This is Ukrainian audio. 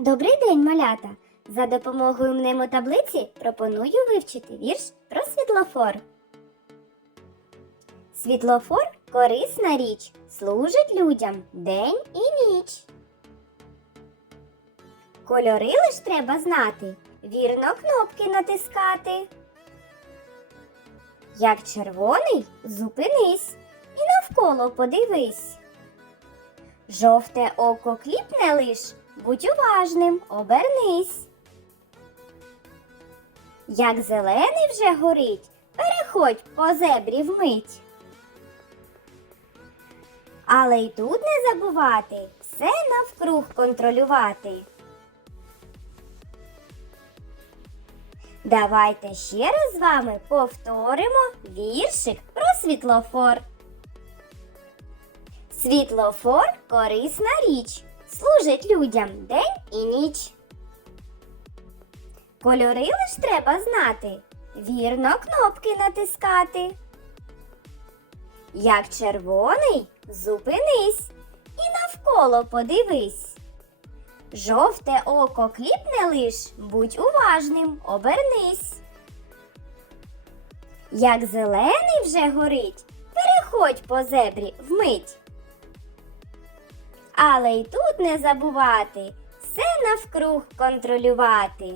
Добрий день, малята! За допомогою мнемотаблиці пропоную вивчити вірш про світлофор. Світлофор корисна річ, служить людям день і ніч. Кольори лиш треба знати, вірно кнопки натискати. Як червоний, зупинись і навколо подивись. Жовте око кліпне лиш, будь уважним, обернись. Як зелений вже горить, переходь по зебрі вмить. Але й тут не забувати все навкруг контролювати. Давайте ще раз з вами повторимо віршик про світлофор. Світлофор корисна річ, служить людям день і ніч. Кольори лиш треба знати, вірно кнопки натискати. Як червоний, зупинись і навколо подивись. Жовте око кліпне лиш, будь уважним, обернись. Як зелений вже горить, переходь по зебрі вмить. Але й тут не забувати все навкруг контролювати.